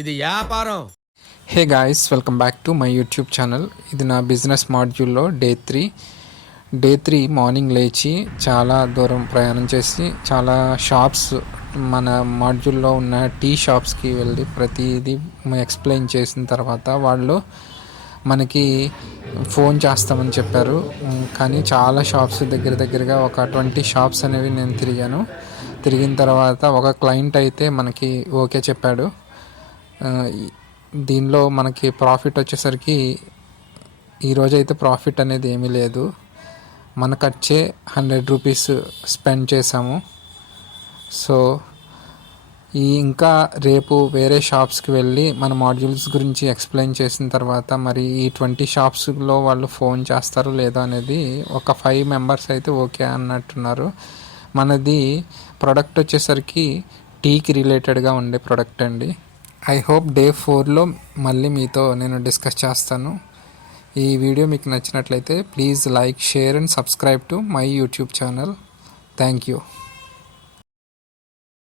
ఇది వ్యాపారం. Hey guys, welcome back to my YouTube channel. ఇది నా బిజినెస్ మాడ్యూల్లో డే త్రీ మార్నింగ్ లేచి చాలా దూరం ప్రయాణం చేసి చాలా షాప్స్ మన మాడ్యూల్లో ఉన్న టీ షాప్స్కి వెళ్ళి ప్రతిదీ ఎక్స్ప్లెయిన్ చేసిన తర్వాత వాళ్ళు మనకి ఫోన్ చేస్తామని చెప్పారు. కానీ చాలా షాప్స్ దగ్గరగా ఒక 20 షాప్స్ అనేవి నేను తిరిగిన తర్వాత ఒక క్లయింట్ అయితే మనకి ఓకే చెప్పాడు. దీనిలో మనకి ప్రాఫిట్ వచ్చేసరికి ఈరోజైతే ప్రాఫిట్ అనేది ఏమీ లేదు. మనకు వచ్చే 100 రూపీస్ స్పెండ్ చేసాము. సో ఇంకా రేపు వేరే షాప్స్కి వెళ్ళి మన మాడ్యూల్స్ గురించి ఎక్స్ప్లెయిన్ చేసిన తర్వాత మరి ఈ 20 షాప్స్లో వాళ్ళు ఫోన్ చేస్తారో లేదో అనేది ఒక 5 మెంబర్స్ అయితే ఓకే అన్నట్టున్నారు. మనది ప్రోడక్ట్ వచ్చేసరికి టీకి రిలేటెడ్గా ఉండే ప్రోడక్ట్ అండి. ఐ హోప్ డే 4లో మళ్ళీ మీతో నేను డిస్కస్ చేస్తాను. ఈ వీడియో మీకు నచ్చినట్లయితే please like, share and subscribe to my YouTube channel. Thank you.